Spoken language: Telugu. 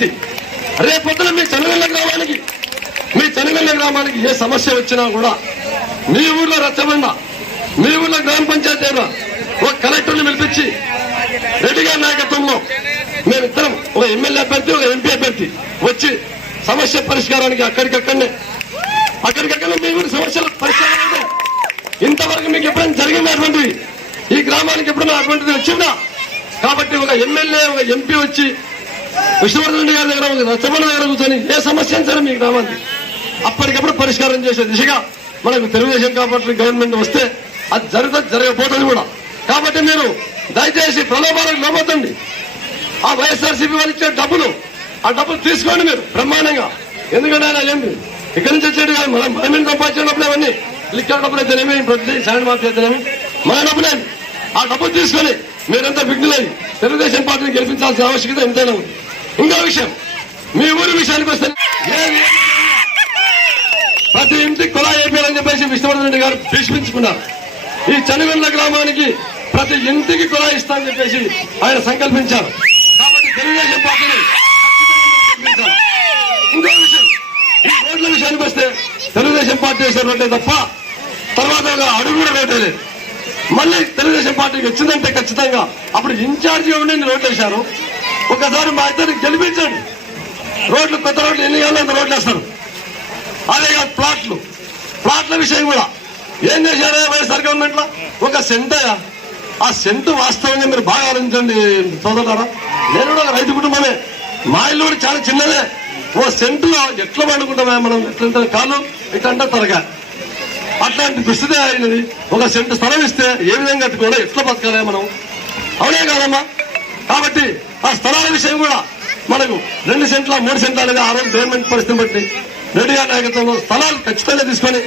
పెట్టి రేపొద్దున మీ చనిగల్ల గ్రామానికి ఏ సమస్య వచ్చినా కూడా మీ ఊర్లో రచ్చబండ, మీ ఊర్లో గ్రామ పంచాయతీ ఒక కలెక్టర్ని పిలిపించి రెడ్డి గారి నాయకత్వంలో మేమిద్దరం ఒక ఎమ్మెల్యే అభ్యర్థి ఒక ఎంపీ అభ్యర్థి వచ్చి సమస్య పరిష్కారానికి అక్కడికక్కడనే మీ ఊరి సమస్యల పరిష్కారం అంటే ఇంతవరకు మీకు ఎప్పుడైనా జరిగింది అటువంటివి? ఈ గ్రామానికి ఎప్పుడైనా అటువంటిది వచ్చిందా? కాబట్టి ఒక ఎమ్మెల్యే ఒక ఎంపీ వచ్చి విష్ణువర్ధన్ రెడ్డి గారి దగ్గర రచ్చబండ దగ్గర కూర్చొని ఏ సమస్య సరే మీ గ్రామానికి అప్పటికప్పుడు పరిష్కారం చేసే దిశగా మనకు తెలుగుదేశం కాబట్టి గవర్నమెంట్ వస్తే అది జరగబోతుంది కూడా. కాబట్టి మీరు దయచేసి ప్రలోభాలకు లోపొద్దండి. ఆ వైఎస్ఆర్సీపీ వాళ్ళు ఇచ్చే డబ్బులు, ఆ డబ్బులు తీసుకోండి మీరు బ్రహ్మాండంగా. ఎందుకంటే ఆయన ఏంటి ఇక్కడి నుంచి వచ్చేది కాదు, మనమేం సంపాదించిన డబ్బులు అవన్నీ లిక్కర్ డబ్బులు అయితేనేమి, ప్రతి శాండ్ మార్క్స్ అయితేనేమి మన డబ్బులేని. ఆ డబ్బులు తీసుకొని మీరంతా విఘ్నులని తెలుగుదేశం పార్టీని గెలిపించాల్సిన ఆవశ్యకత ఎంతైనా ఉంది. ఇంకో విషయం, మీ ఊరి విషయానికి వస్తే ప్రతి ఇంటికి కుళాయి అయిపోయారని చెప్పేసి విష్ణువర్ధన్ రెడ్డి గారు భీష్మించుకున్నారు. ఈ చనిగొండ గ్రామానికి ప్రతి ఇంటికి కుళాయి ఇస్తామని చెప్పేసి ఆయన సంకల్పించారు. కాబట్టి తెలుగుదేశం పార్టీని గెలిపించాలి. ఇంకో విషయం, ఈ రోడ్ల విషయానికి వస్తే తెలుగుదేశం పార్టీ వేసే రోడ్లే తప్ప తర్వాత అడుగు కూడా రోడ్డే లేదు. మళ్ళీ తెలుగుదేశం పార్టీకి వచ్చిందంటే ఖచ్చితంగా అప్పుడు ఇన్ఛార్జిగా ఉండి రోడ్లు వేశారు. ఒకసారి మా ఇద్దరిని గెలిపించండి. రోడ్లు కొత్త రోడ్లు ఎన్ని కావాలో అంత రోడ్లు వేస్తారు. అదే కాదు ప్లాట్ల విషయం కూడా ఏం చేశారు వైఎస్ఆర్ గవర్నమెంట్ లో? ఒక సెంటయా, ఆ సెంటు వాస్తవంగా మీరు బాగా ఆలోచించండి సోదరులారా. నేను కూడా ఒక రైతు కుటుంబమే, మా ఇల్లు కూడా చాలా చిన్నదే. ఓ సెంటు ఎట్లా పండుకుంటామే మనం, ఎట్లంటే కాళ్ళు ఇట్లంటే తరగా అట్లాంటి దుస్థితి అయినది. ఒక సెంటు స్థలం ఇస్తే ఏ విధంగా కట్టుకోవాలో ఎట్లా బతకాలి మనం, అవునే కాదమ్మా? కాబట్టి ఆ స్థలాల విషయం కూడా మనకు 2 సెంట్ల 3 సెంట్ల అనేది ఆ రోజు గవర్నమెంట్ పరిస్థితిని బట్టి రెడ్డి గారి నాయకత్వంలో స్థలాలు ఖచ్చితంగా తీసుకొని